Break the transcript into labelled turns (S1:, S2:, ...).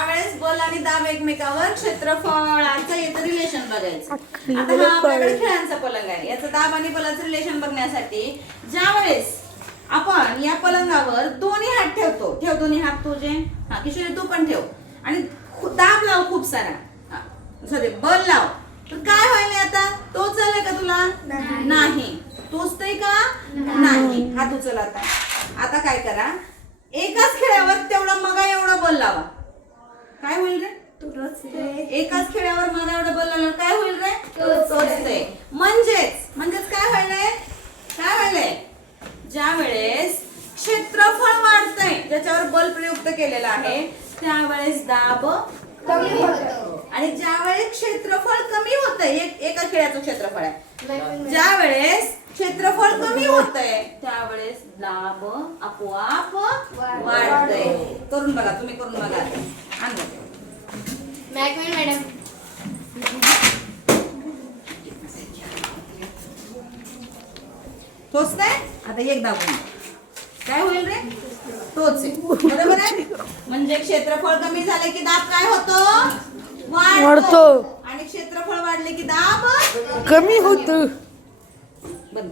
S1: त्यावेळेस बल आणि दाब एकमेकावर क्षेत्रफळाचं येतं रिलेशन बघायचं आता हा आपल्याकडे. खेळांचा पलंग आहे. याचं दाब आणि बलाचं रिलेशन बघण्यासाठी ज्या वेळेस आपण या पलंगावर दोन्ही हात ठेवतो ठेव दोन्ही हात तुझे. हा किशोरी तू पण ठेव. आणि खू- दाब लाव खूप सारा. सॉरी बल लाव. तर काय होईल आता? तोच झालाय का तुला? नाही. टोचतय का? नाही. हात उचल आता. आता काय करा? एकाच खेळावर तेवढा मगा एवढा बल लावा काय होईल रे एकाच खेड्यावर मला एवढं बल काय होईल रे? टोचते म्हणजेच म्हणजेच काय व्हायलंय काय व्हायलंय ज्या वेळेस क्षेत्रफळ वाढतंय ज्याच्यावर बल प्रयुक्त केलेला आहे त्यावेळेस दाब
S2: कमी
S1: आणि ज्या वेळेस क्षेत्रफळ कमी होतंय एक एका खेळाचं क्षेत्रफळ आहे. ज्या वेळेस क्षेत्रफळ कमी होतंय त्यावेळेस दाब आपोआप वाढतंय. करून बघा तुम्ही करून बघा. आण
S2: मॅकमॅन मॅडम
S1: टोचतंय? आता एक दाबून. काय होईल रे? आहे. बरोबर आहे? म्हणजे क्षेत्रफळ कमी झाले की दाब काय होतो?
S3: वाढतो.
S1: आणि क्षेत्रफळ वाढले की दाब?
S3: कमी होत.
S1: बंद.